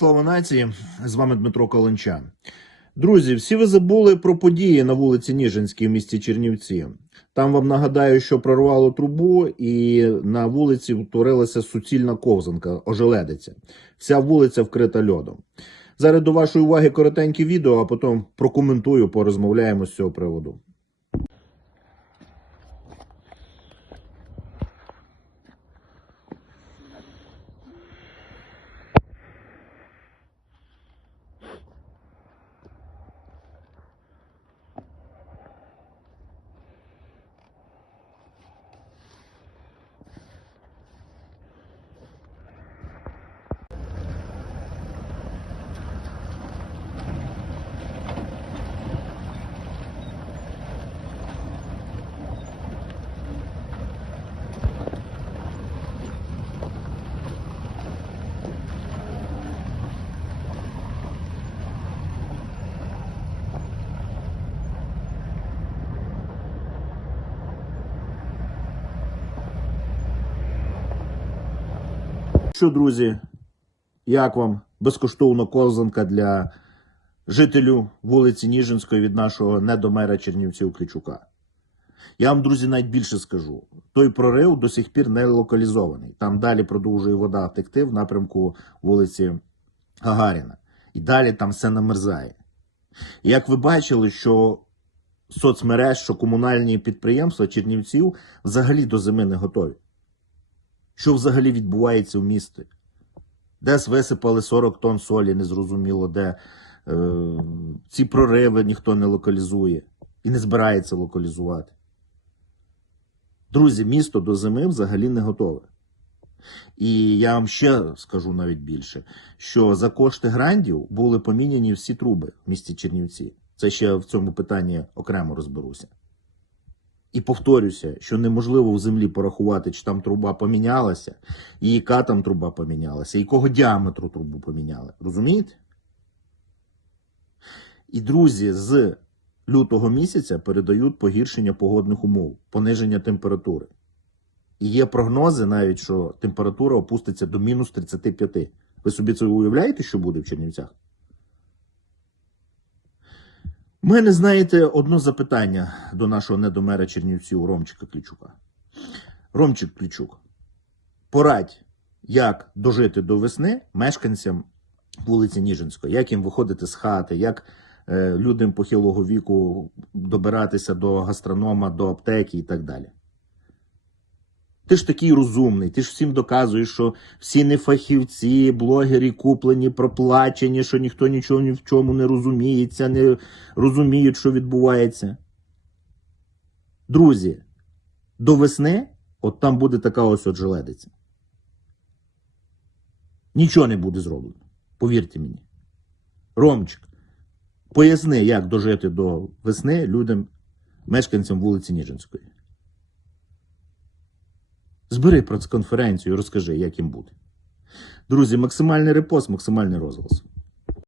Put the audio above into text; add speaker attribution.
Speaker 1: слава нації! З вами Дмитро Каленчан. Друзі, всі ви забули про події на вулиці Ніжинській в місті Чернівці. Там вам нагадаю, що прорвало трубу, і на вулиці утворилася суцільна ковзанка, ожеледиця. Вся вулиця вкрита льодом. Зараз до вашої уваги коротеньке відео, а потім прокоментую, порозмовляємо з цього приводу. Що, друзі, як вам безкоштовна ковзанка для жителів вулиці Ніжинської від нашого недомера Чернівців Клічука? Я вам, друзі, навіть більше скажу. Той прорив до сих пір не локалізований. Там далі продовжує вода текти в напрямку вулиці Гагаріна. І далі там все намерзає. Як ви бачили, що соцмереж, що комунальні підприємства Чернівців взагалі до зими не готові. Що взагалі відбувається в місті? Десь висипали 40 тонн солі, незрозуміло, де е, ці прориви ніхто не локалізує і не збирається локалізувати. Друзі, місто до зими взагалі не готове. І я вам ще скажу навіть більше, що за кошти грандів були поміняні всі труби в місті Чернівці. Це ще в цьому питанні окремо розберуся. І повторюся, що неможливо в землі порахувати, чи там труба помінялася, і яка там труба помінялася, і якого діаметру трубу поміняли. Розумієте? І друзі, з лютого місяця передають погіршення погодних умов, пониження температури. І є прогнози навіть, що температура опуститься до мінус 35. Ви собі це уявляєте, що буде в Чернівцях? У мене, знаєте, одно запитання до нашого недомера Чернівців Ромчика Клічука. Ромчик Клічук, порадь, як дожити до весни мешканцям вулиці Ніжинської, як їм виходити з хати, як е, людям похилого віку добиратися до гастронома, до аптеки і так далі. Ти ж такий розумний, ти ж всім доказуєш, що всі не фахівці, блогери куплені, проплачені, що ніхто нічого ні в чому не розуміється, не розуміють, що відбувається. Друзі, до весни от там буде така ось от желедиця. Нічого не буде зроблено. Повірте мені. Ромчик, поясни, як дожити до весни людям, мешканцям вулиці Ніжинської. Збери прес-конференцію і розкажи, як їм бути. Друзі, максимальний репост, максимальний розголос.